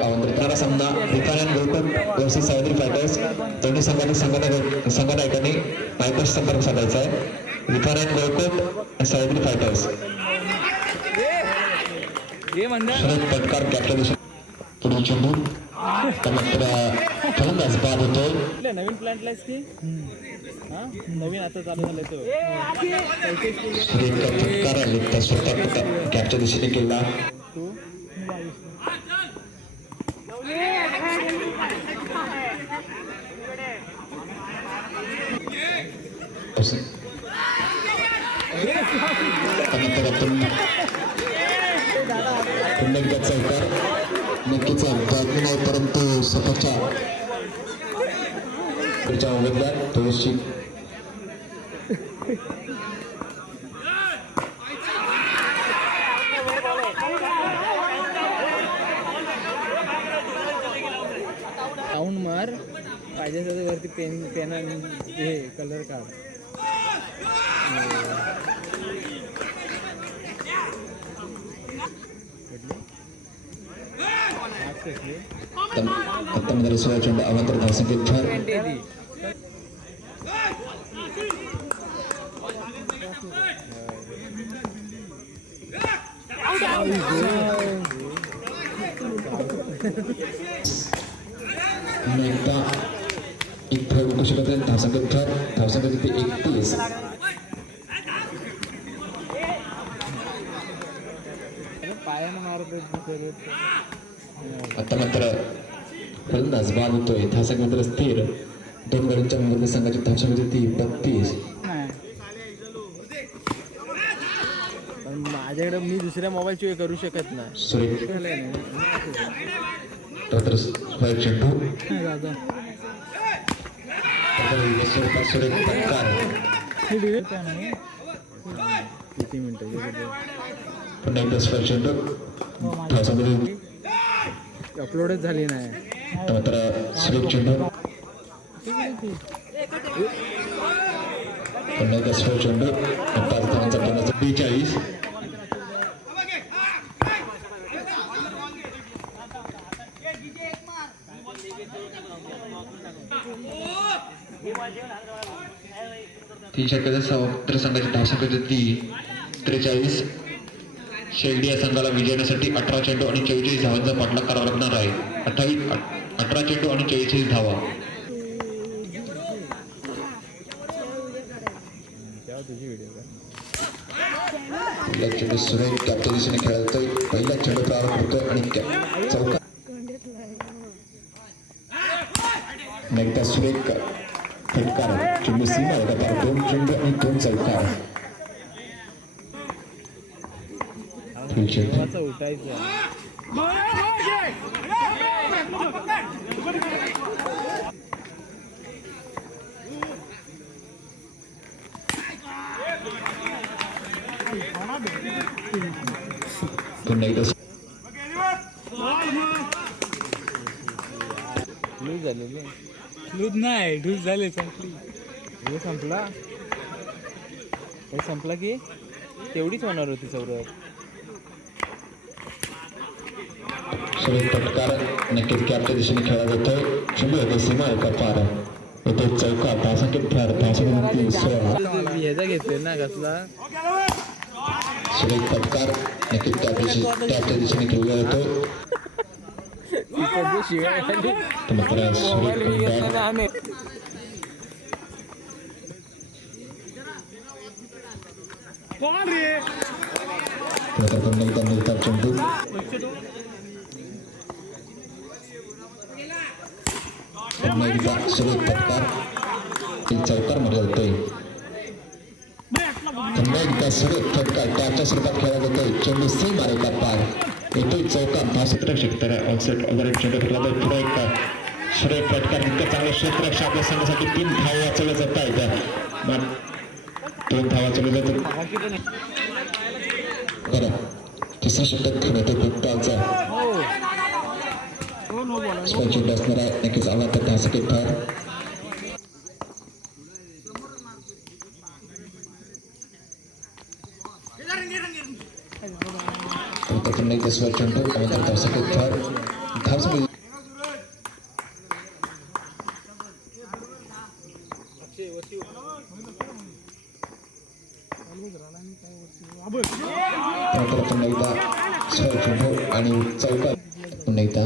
आमंत्रित सामना रिफायनल gold versus सायद्री fighters दोन्ही संघटनांनी फायटर्स संपर्क साधायचा आहे. रिफायनल गोल्ड सायद्री फायटर्स पटकार कॅप्टन पुढील चेंडू त्यानंतर फलंदाज बाद होतोय. नवीन प्लांटला की नवीन आता चालू झालं तो फटकार त्या स्वतः कॅपच्या दिशेने केला. पुन्हा एकदा चौकार नक्कीच बातमी नाही परंतु सफरच्या उमेदवार थोडीशी साऊंड मार पाहिजे वरती पेन हे कलर काढ. चेंडू अवांतर धावसंख्येत भर एकदा एक फळ उठू शकत नाही. धावसंख्येत भर धावसंख्या तिथे 31. आता मात्र फलंदाज बाद होतोय. धावसंख्या मात्र स्थिर. दोन गड्यांच्या मध्ये संघाची धावसंख्या ती 32. माझ्याकडे मी दुसऱ्या मोबाईलची करू शकत नाही. चेंडू किती मिनिटं चेंडू अपलोडच झाली नाही. मात्र सुरेख चेंडू चेंडू 42. तीन षटकाच्या समुद्र संघाची धावसंख्या ती 43. शेगडी या संघाला विजयासाठी 18 चेंडू आणि 44 धावांचा पाठलाग करावा लागणार आहे. 18 चेंडू आणि 44 धावा. चेंडू सुरेख कॅप्टन दिशेने खेळतोय. पहिला चेंडू प्रारंभ होतोय आणि चौका एकदा सुरेख फटकार. चेंडू सीमा एका 2 चेंडू आणि 2 चौकार. उठायचं लूज झालेले. लूज नाही ढूस झाले. संपली हे संपला. हे संपला की तेवढीच होणार होती सौरभ. फटकार नक्कीच कॅपच्या दिशेने खेळला जातोय. चेंडू येतो सीमा एका पार येतो चौका. धावसंख्येत भर ह्याचा घेतले ना कसला सुरेख फटकार नक्कीच कॅपच्या दिशेने खेळला जातो. मात्र चेंडू सुरेख फटकार चौकार मारला जातोय. एकदा सुरेख फटकार त्याच्या स्वरूपात खेळला जातोय. चेंडू सी मारे का पार येतोय चौकार. क्षेत्रक्षक ऑफसेट वगैरे चेंडू खेळला जातो. पुढे एक सुरेख फटकार तितकं चांगलं क्षेत्ररक्षक आपल्या संघासाठी 3 धावा वाचवल्या जात आहेत. 2 धावा वाचवल्या जातात. बरं तिसरा षटक खेळतो फुटबॉलचा चेंडू असणार आहे. नक्कीच आला तर धावसंख्येत भर. पुन्हा एकदा स्वर चेंडू अगोदर धावसंख्या 4 धावसंख्या पुन्हा एकदा स्वर चेंडू आणि चौकार पुन्हा एकदा